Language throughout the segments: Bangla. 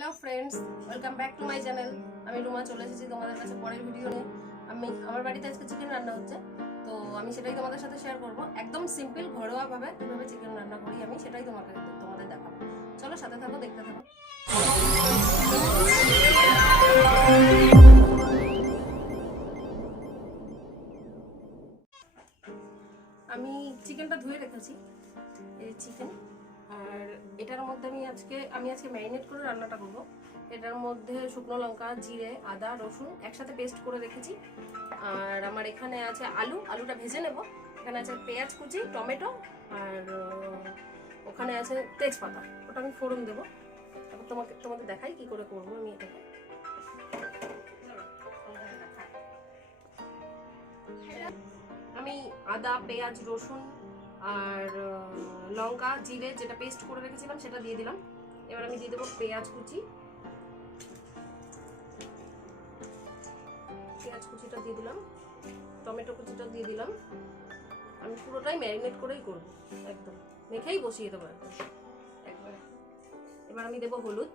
Hello friends, welcome back to my channel. আমি রুমা চলে এসেছি তোমাদের কাছে পরের ভিডিও নিয়ে। আমার বাড়িতে আজকে চিকেন রান্না হচ্ছে, তো আমি সেটাই তোমাদের সাথে শেয়ার করব। একদম সিম্পল ঘরোয়াভাবে কীভাবে চিকেন রান্না করি আমি সেটাই তোমাদের দেখাবো। চলো সাথে থাকো, দেখতে থাকো। আমি চিকেনটা ধুয়ে রেখেছি, এই চিকেন। আর এটার মধ্যে আমি আজকে ম্যারিনেট করে রান্নাটা করবো। এটার মধ্যে শুকনো লঙ্কা, জিরে, আদা, রসুন একসাথে পেস্ট করে রেখেছি। আর আমার এখানে আছে আলুটা ভেজে নেব। এখানে আছে পেঁয়াজ কুচি, টমেটো, আর ওখানে আছে তেজপাতা, ওটা আমি ফোড়ন দেবো। তারপর তোমাদের দেখাই কি করে করবো আমি এটাকে। আমি আদা, পেঁয়াজ, রসুন আর লঙ্কা, জিরে যেটা পেস্ট করে রেখেছিলাম সেটা দিয়ে দিলাম। এবার আমি দিয়ে দেবো পেঁয়াজ কুচিটা দিয়ে দিলাম, টমেটো কুচিটা দিয়ে দিলাম। আমি পুরোটাই ম্যারিনেট করেই করব, একদম মেখেই বসিয়ে দেবো একবারে। এবার আমি দেবো হলুদ,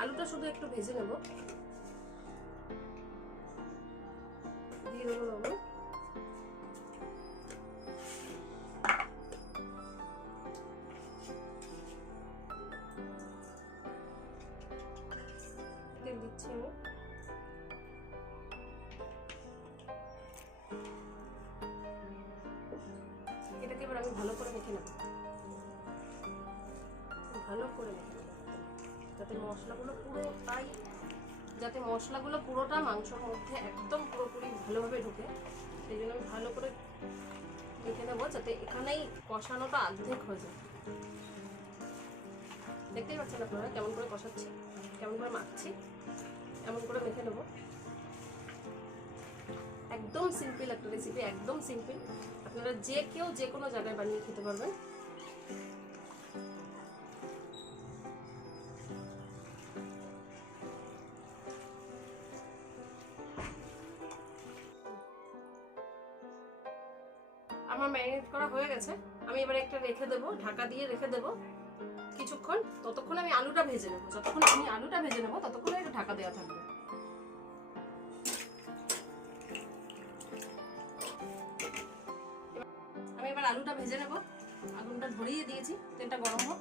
আলুটা শুধু একটু ভেজে নেব, দিয়ে দেবো লবণ, তেল দিচ্ছি আমি। এটাকে এবার আমি ভালো করে মেখে নেব, যাতে মশলাগুলো পুরোটা মাংসের মধ্যে একদম পুরোপুরি ভালোভাবে ঢোকে। সেই জন্য আমি ভালো করে মেখে নেবো, যাতে এখানেই কষানোটা অর্ধেক হয়ে যায়। দেখতেই পাচ্ছেন আপনারা কেমন করে কষাচ্ছি, কেমন করে মাখছি, এমন করে মেখে নেবো। একদম সিম্পল একটা রেসিপি, একদম সিম্পল। আপনারা যে কেউ যে কোনো জায়গায় বানিয়ে খেতে পারবেন। আমার ম্যারিনেট করা হয়ে গেছে। আমি এবার একটা রেখে দেবো, ঢাকা দিয়ে রেখে দেবো কিছুক্ষণ। ততক্ষণ আমি আলুটা ভেজে নেবো। যতক্ষণ আমি আলুটা ভেজে নেবো ততক্ষণ একটু ঢাকা দেওয়া থাকবে। আমি এবার আলুটা ভেজে নেবো। আগুনটা ধরিয়ে দিয়েছি, তেলটা গরম হোক।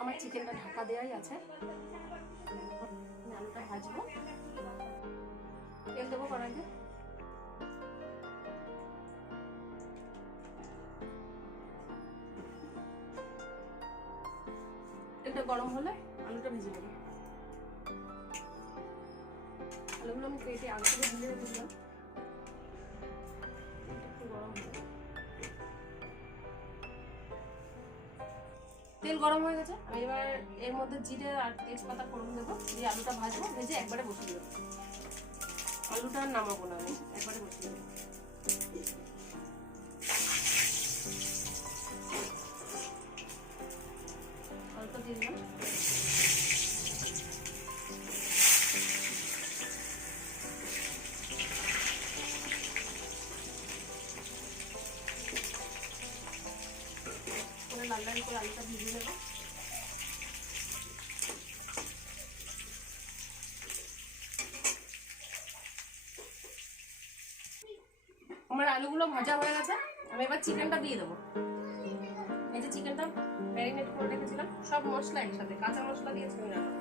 আমার চিকেনটা ঢাকা দেওয়াই আছে। আলুটা ভাজবো, তেল দেবো কড়াইতে। তেলটা গরম হলে আলুটা ভেজে নেবো। আলুগুলো আমি কেটে আগে থেকে ভেজে রেখেছিলাম। একটু গরম হবে, তেল গরম হয়ে গেছে। আমি এবার এর মধ্যে জিরে আর তেজপাতা ফোড়ন দেবো, দিয়ে আলুটা ভাজবো, ভেজে একবারে বসিয়ে দেবো। আলুটা নামাবো না, আমি একবারে বসিয়ে দেবো। আলুটা দিয়ে দিলাম, লাল লাল করে আলুটা ভিজিয়ে নেবো। আমার আলুগুলো ভাজা হয়ে গেছে। আমি এবার চিকেনটা দিয়ে দেবো। এই যে চিকেনটা ম্যারিনেট করে রেখেছিলাম, সব মশলা একসাথে, কাঁচা মশলা দিয়েছি আমি রান্না।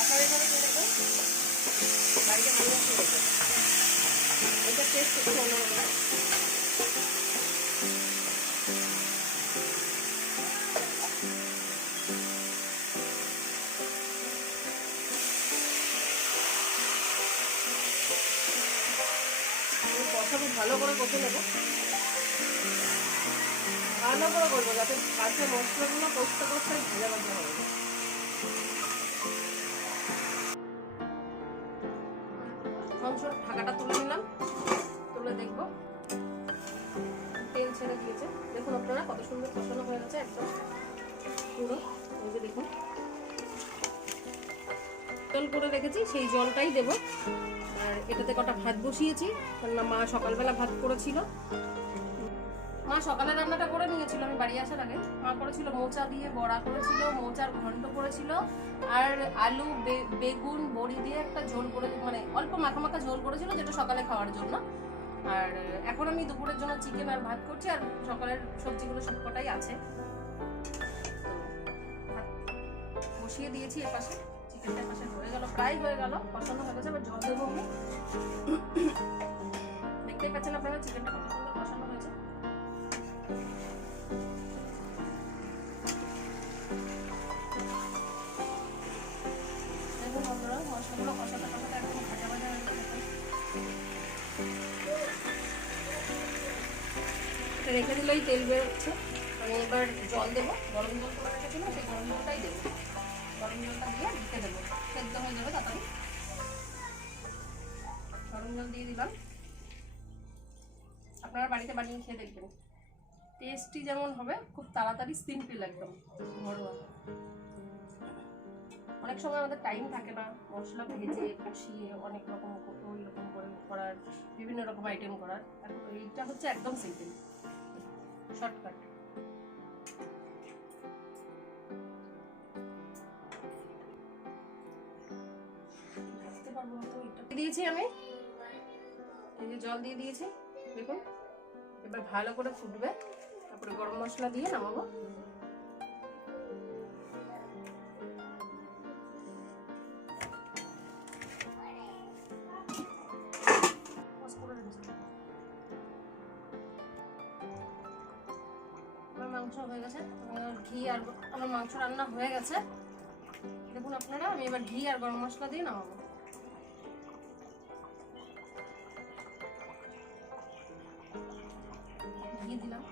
আপনারা এভাবে করে দেখবেন, বাড়িতে ভালো মতো দেখবেন, এটা টেস্ট একটু অন্যরকম। কষাবো, ভালো করে কষে নেবো, ভালো করে করবো, যাতে কাঁচা মশলাগুলো কষতে কষতে ভাজা ভাজা হবে। মাংসর ঢাকাটা তুলে নিলাম, তুলে দেখবো তেল ছেড়ে দিয়েছে। দেখুন আপনারা কত সুন্দর কষানো হয়ে গেছে একদম পুরো। এই যে দেখুন শীতল করে রেখেছি সেই জলটাই দেবো। আর এটাতে কটা ভাত বসিয়েছি, কেননা মা সকালবেলা ভাত করেছিল। মা সকালে রান্নাটা করে নিয়েছিল আমি বাড়ি আসার আগে। মা করেছিল মোচা দিয়ে বড়া করেছিল, মোচার ঘন্ট করেছিল, আর আলু বেগুন বড়ি দিয়ে একটা ঝোল করে, মানে অল্প মাখা মাখা ঝোল করেছিল, যেটা সকালে খাওয়ার জন্য। আর এখন আমি দুপুরের জন্য চিকেন আর ভাত করছি, আর সকালের সবজিগুলো সবকটাই আছে। বসিয়ে দিয়েছি এপাশে, চিকেনটা পাশে হয়ে গেল, প্রায় হয়ে গেল, কষানো হয়ে গেছে। এবার জল দেবো আমি। দেখতেই পাচ্ছেন আপনারা চিকেনটা কত সুন্দর কষানো হয়েছে। দেখুন বন্ধুরা, মশলাগুলো কষাতে কষাতে একদম ভাজা ভাজা হয়ে গেছে। রেখে দিলেই তেল বেরোচ্ছে। আমি এবার জল দেবো, গরম জল করে রেখেছিলাম, সেই গরম জলটাই দেবো। গরম জলটা দিয়ে ঢেকে দেবো, সেদ্ধ হয়ে যাবে তাড়াতাড়ি। গরম জল দিয়ে দিলাম। আপনারা বাড়িতে বানিয়ে খেয়ে দেখবেন, টেস্টি যেমন হবে, খুব তাড়াতাড়ি, সিম্পল একদম ঘরোয়া। অনেক সময় আমাদের টাইম থাকে না মশলা ভেজে কষিয়ে অনেক রকম ওই রকম করে করার, বিভিন্ন রকম আইটেম করার। এইটা হচ্ছে একদম সিম্পল, শর্টকাট। দিয়েছি আমি, এই যে জল দিয়ে দিয়েছি, দেখুন এবার ভালো করে ফুটবে, তারপরে গরম মশলা দিয়ে নামাবো। আমার মাংস হয়ে গেছে, ঘি আর আমার মাংস রান্না হয়ে গেছে। দেখুন আপনারা, আমি এবার ঘি আর গরম মশলা দিয়ে নামাবো। ঘি দিলাম,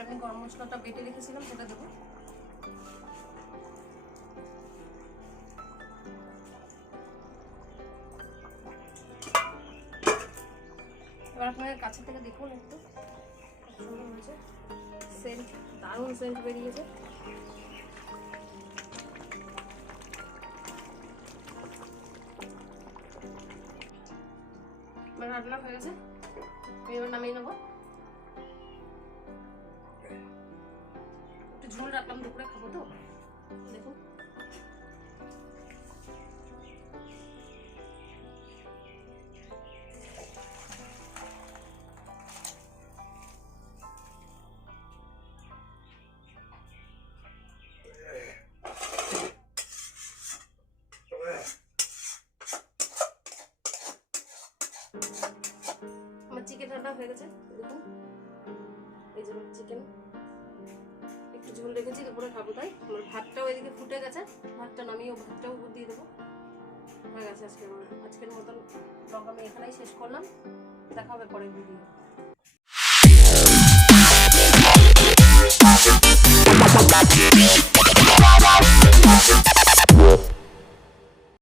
আমি গরম মশলাটা বেটে রেখেছিলাম সেটা দেবো। এবার আপনার কাছে থেকে দেখুন, একটু সুন্দর হয়েছে, সেন্ট, দারুণ সেন্ট বেরিয়েছে। রান্না হয়ে গেছে, আমি এবার নামিয়ে নেবো। একটু ঝোল রাখলাম, দুপুরে খাবো তো। দেখুন আমার চিকেন রান্না হয়ে গেছে। দেখুন এই যে চিকেন, একটু ঝোল রেখেছি, দুপুরে খাবো তাই। আমার ভাতটাও এদিকে ফুটে গেছে, ভাতটা নামিয়ে ভাতটাও উপর দিয়ে দেবো। হয়ে গেছে আজকের মতন ব্লগ আমি এখানেই শেষ করলাম। দেখা হবে পরের ভিডিও।